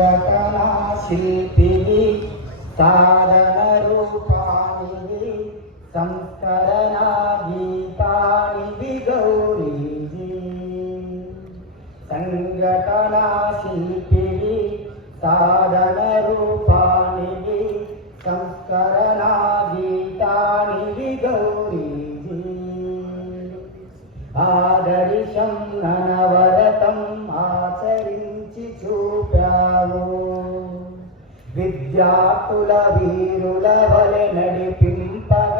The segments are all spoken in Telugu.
ఘటనా శిల్పివి సాధన రూపానివి సంస్కరణ గీతానివి గౌరీజీ. సంఘటనా శిల్పివి సాధన రూపానివి సంస్కరణ గీతానివి గౌరీజీ. ఆదర్శం ననవరతం ఆచరించి చూపావు, విద్యార్థుల వీరుల వలె నడిపింపగనేర్పావు.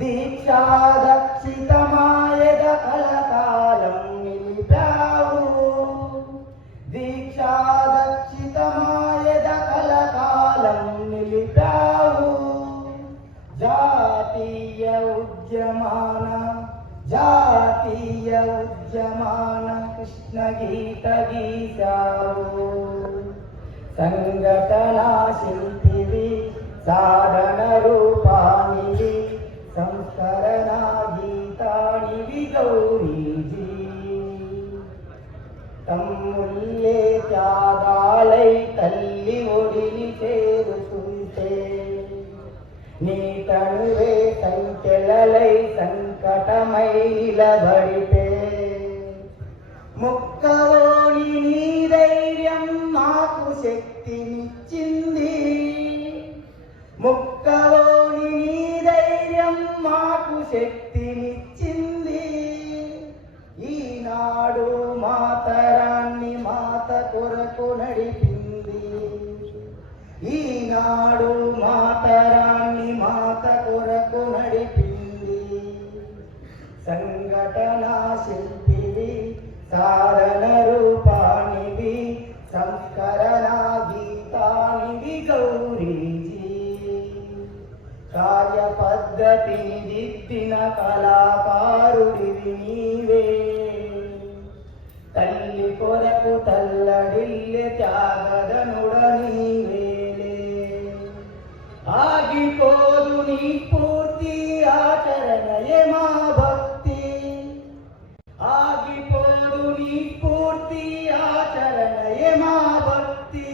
దీక్షాదక్షితమాయద కలకాలం నిలిపావు, దీక్షాదక్షితమాయద కలకాలం నిలిపావు. జాతీయ ఉద్యమాన కృష్ణ గీత గీశావు. సంఘటనా శిల్పివి సాధన రూపానివి సంస్కరణ గీతానివి గౌరీజీ. తమ్ముళ్ళే త్యాగాలై తల్లి ఒడిని చేరుతుంటే, నీ తనువే సంఖ్యలై సంకటమై నిలబడితే, ముక్కలోని నీ ధైర్యం నాకు శక్తినిచ్చింది, ముక్కలోని నీ ధైర్యం మాకు శక్తినిచ్చింది. ఈనాడు మాతరాన్ని మాత కొరకు నడిపింది, ఈనాడు మాతరాన్ని మాత కొరకు నడిపింది. సంఘటనా శిల్పివి సాధన రూపానివి సంస్కరణ గీతానివి గౌరీజీ. కార్యపద్ధతిని దిద్దిన కళాకారుడివి నీవే, తల్లి కొరకు తల్లడిల్లె త్యాగదనుడ నీవేలే. ఆగిపోదు నీ పూర్తి ఆచరణయే మా భక్తి, ఆగిపోదు నీ పూర్తి ఆచరణయే మా భక్తి.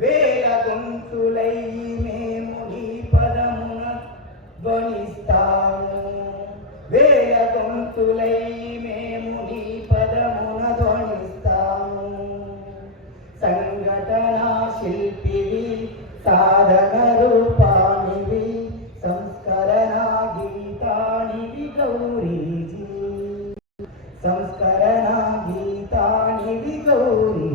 వేల గొంతులయ్యి మేము నీ పదమున ధ్వనిస్తాము, వేల గొంతులయ్యి మేము నీ పదమున ధ్వనిస్తాము. సంఘటనా శిల్పివి సాధన రూపానివి సంస్కరణ గీతానివి గౌరీజీ. సంస్కరణ గీతానివి గౌరీ.